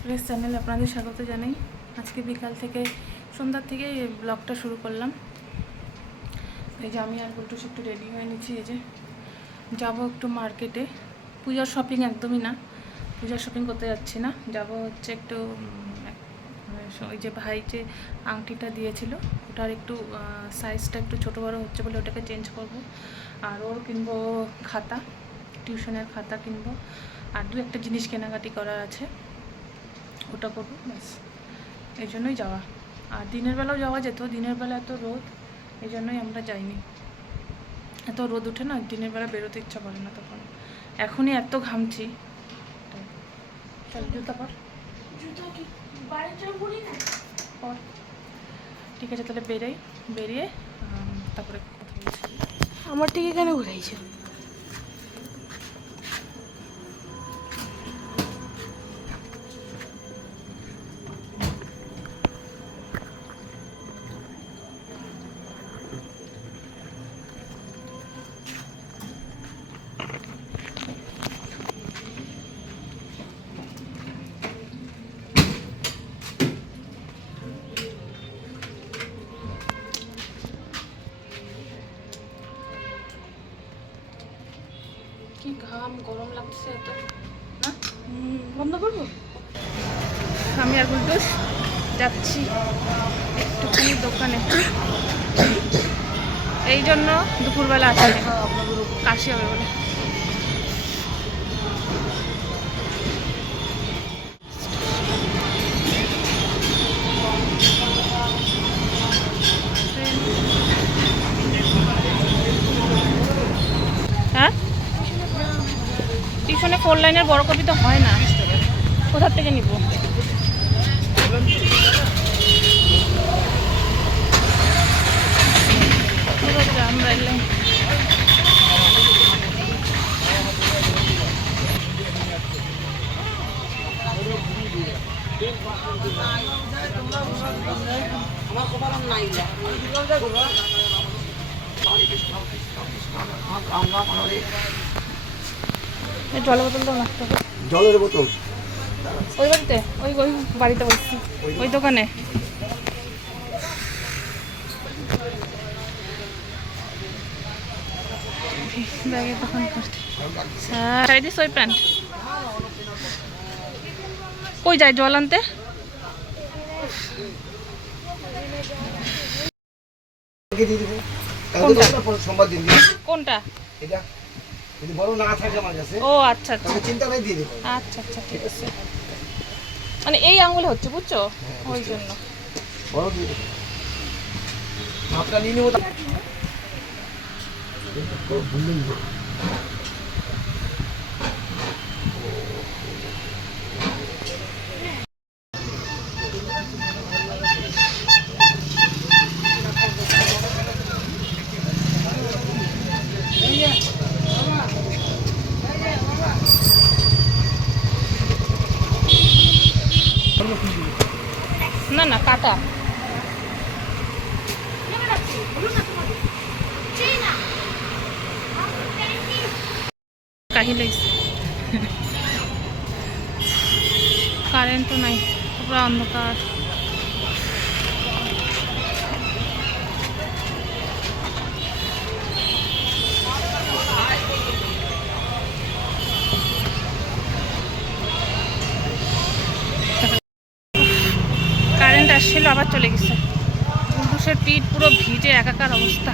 Express চ্যানেলে আপনাদের স্বাগত জানাই। আজকে বিকাল থেকে সন্ধ্যার থেকে ব্লগটা শুরু করলাম। এই যে আমি আর বল্টুস একটু রেডি হয়ে নিচ্ছি। এই যে যাবো একটু মার্কেটে, পূজার শপিং একদমই না, পূজার শপিং করতে যাচ্ছি না, যাব হচ্ছে একটু ওই যে ভাই যে আংটিটা দিয়েছিল ওটার একটু সাইজটা একটু ছোটো বড়ো হচ্ছে বলে ওটাকে চেঞ্জ করব। আর ওর কিনবো খাতা, টিউশনের খাতা কিনবো, আর দু একটা জিনিস কেনাকাটি করার আছে, ওটা করবো ব্যাস। এই জন্যই যাওয়া। আর দিনের বেলাও যাওয়া যেত, দিনের বেলা এত রোদ, এই জন্যই আমরা যাইনি। এত রোদ উঠে না, দিনের বেলা বেরোতে ইচ্ছা করে না তখন। এখনই এত ঘামছি। চল জুতা পর, পর। ঠিক আছে, তাহলে বেরিয়ে তারপরে কথা বলছি। আমার ঠিক এখানে ঘুরাইছে। কি ঘাম, গরম লাগছে এত না। বন্ধ করবো। আমি আর বলটুস যাচ্ছি একটুখানি দোকানে, এই জন্য দুপুরবেলা আসেনি, কাশি হবে বলে। হ্যাঁ, টিউশনে 4 লাইনের বড় কপি তো হয় না, কোথা থেকে নিব? আমরা এলাম জলের বোতল তো মারতে হবে। জলের বোতল ওই বাড়িতে, ওই ওই বাড়িতে বসছি, ওই দোকানে। ব্যাগের দোকান করতে দিস ওই প্যান্ট। কই যায় জল আনতে? কোনটা? ও আচ্ছা আচ্ছা আচ্ছা আচ্ছা, ঠিক আছে। মানে এই আঙুলে হচ্ছে, বুঝছো, ওই জন্য। না না, কাটা। কারেন্টও নাই, পুরো অন্ধকার। কারেন্ট আসছিল, আবার চলে গেছে। বুলবুসের পিঠ পুরো ভিজে একাকার অবস্থা।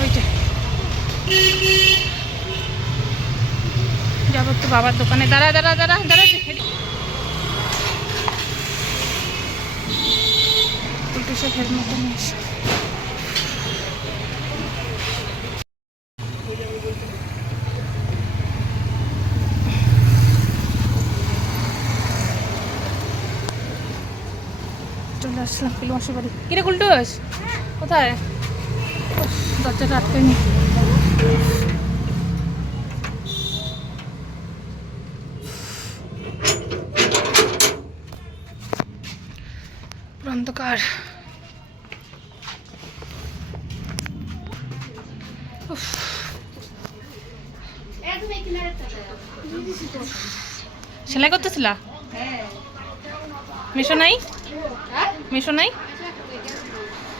ওই যে যাবো একটু বাবার দোকানে। দাঁড়া দাঁড়া দাঁড়া দাঁড়া, বুলবুসের হেলমেট নিয়ে এসে চলে আসলাম পিলমাসি বাড়ি। কিরে গুলটুস, কোথায়? দরজাটা আটকে নি। অন্ধকার। সেলাই করতেছিলা? মিশো নাই? মিশো নাই?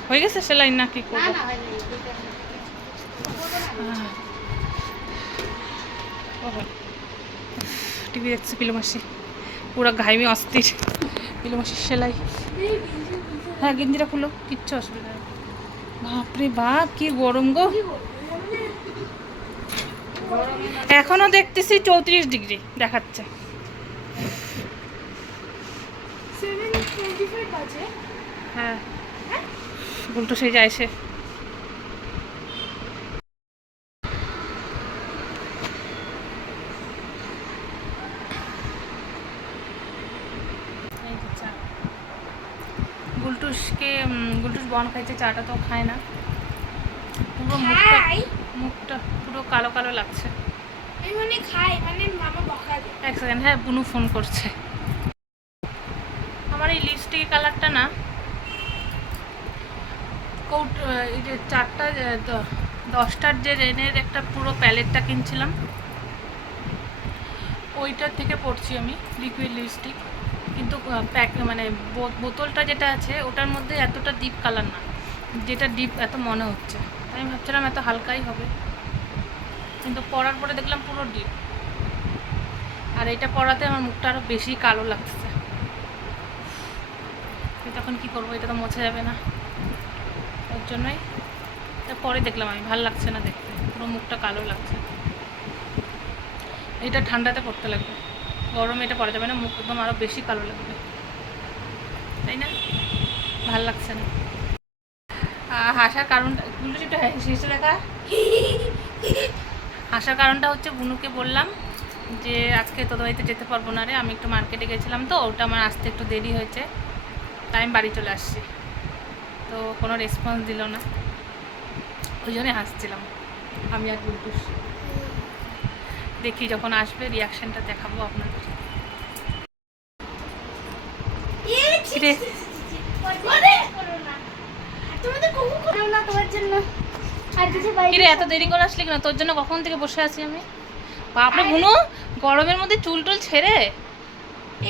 হয়ে গেছে সেলাই না কি করবো? টিভি দেখছে পিলুমাসি, পুরো ঘাইমি অস্থির। পিলুমাসির সেলাই। হ্যাঁ গেঞ্জিটা খুলো, কিচ্ছু অসুবিধা নেই। বাপরে বাপ কি গরম গো, এখনো দেখতেছি 34 ডিগ্রি দেখাচ্ছে। হ্যাঁ উল্টো সেই যায় সে। গুলটুস বন খাইছে, চাটা তো খায় না। পুরো মুখটা পুরো কালো কালো লাগছে। এক সেকেন্ড, হ্যাঁ বুনু ফোন করছে। আমার এই লিপস্টিক কালারটা না, এই যে 10টার যে রেনের একটা পুরো প্যালেটটা কিনছিলাম, ওইটার থেকে পড়ছি আমি লিকুইড লিপস্টিক। কিন্তু মানে বোতলটা যেটা আছে ওটার মধ্যে এতটা ডিপ কালার না, যেটা ডিপ এত মনে হচ্ছে। তাই আমি ভাবছিলাম এত হালকাই হবে, কিন্তু পরার পরে দেখলাম পুরো ডিপ। আর এটা পরাতে আমার মুখটা আরও বেশি কালো লাগছে। তখন কি করবো, এটা তো মোছা যাবে না, ওর জন্যই পরে দেখলাম আমি ভালো লাগছে না দেখতে, পুরো মুখটা কালো লাগছে। এটা ঠান্ডাতে পড়তে লাগবে, গরমে এটা পরা যাবে না, মুখ একদম আরও বেশি কালো লাগবে, তাই না? ভাল লাগছে না। হাসার কারণটা শেষে দেখা, হাসার কারণটা হচ্ছে বুনুকে বললাম যে আজকে তোদের বাড়িতে যেতে পারবো না রে, আমি একটু মার্কেটে গেছিলাম তো, ওটা আমার আসতে একটু দেরি হয়েছে, তাই আমি বাড়ি চলে আসছি। তো কোনো রেসপন্স দিল না, ওই জন্যই হাসছিলাম আমি আর গুলটুস। দেখি যখন আসবে রিয়াকশনটা দেখাবো আপনাদের। কিরে এত দেরি করে আসলি কেন? তোর জন্য কখন থেকে বসে আছি আমি। বাপরে বুনু, গরমের মধ্যে চুল টুল ছেড়ে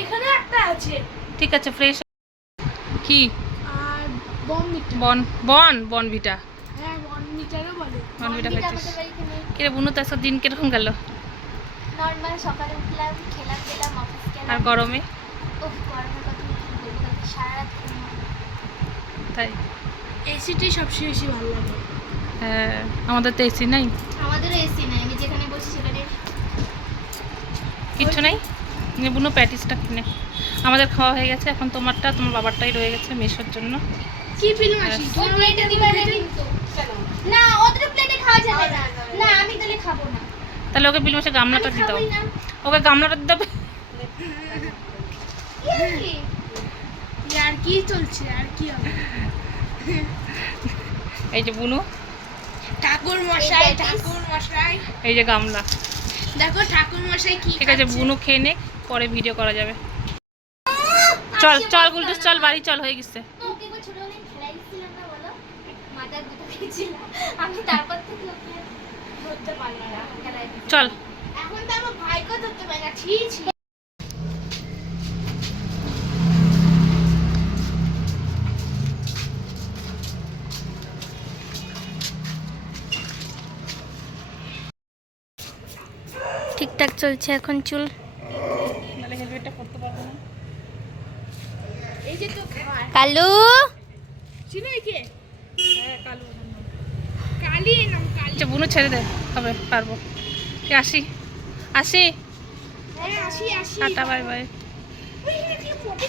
এখানে একটা আছে। ঠিক আছে ফ্রেশ কি আর বনভিটা। বনভিটা। হ্যাঁ বনভিটারও বলে। বনভিটা খাইছিস? কিরে বুনু, তো দিন কিরকম গেল? নর্মাল, সকালে উঠলাম, খেলাম দিলাম, অফিস গেলাম। আর গরমে? উফ, গরমের কথা কি বলবো, কালকে সারা রাত ঘুম হয়নি। তাই এসিটাই সবচেয়ে বেশি ভালো লাগে। হ্যাঁ, আমাদের তো এসি নাই। আমাদেরও এসি নাই, আমি যেখানে বসি সেখানে কিচ্ছু নাই। বুনু প্যাটিসটা কিনে, আমাদের খাওয়া হয়ে গেছে, এখন তোমারটা তোমার বাবারটাই রয়ে গেছে মেশোর জন্য। কি ফিল্ম আসি? ওই প্লেটে দিবা না কিন্তু। না, ওদের প্লেটে খাওয়া যাবে না। না, আমি তাহলে খাবো না। তাহলে ওকে বিল মাসে গামলাটা আমি দিতে হবে, খাবোই না। ওকে গামলাটা দিতে হবে। কি? আর কি চলছে, আর কি হবে? এই যে বুনু, ঠাকুর মশাই, ঠাকুর মশাই, এই যে গামলা। দেখো ঠাকুর মশাই কি ঠিক আছে বুনু খেয়ে নে, পরে ভিডিও করা যাবে। চল চল গুলটুস, চল বাড়ি চল, হয়ে গেছে। ওকে একবার ছোটবেলায় খেলাই দিছিলাম না, বলো? মাথায় গুঁতো খেয়েছিলাম আমি, তারপর থেকে ওকে ধরতে পারলাম না খেলাই দিতে। চল এখন তো আমার ভাইকে ধরতে পারে না। ছি ছি। ঠিকঠাক চলছে এখন চুল। নালে হেলমেটটা পরতে পারবো না। এই যে তো খাবার কালু, ছিল কে? হ্যাঁ কালু। কালি নাম কালি। আচ্ছা বুনু ছেড়ে দে, হবে পারবো। আসি আসি, হ্যাঁ আসি আসি। Tata bye bye. ওই এখানে কি পটি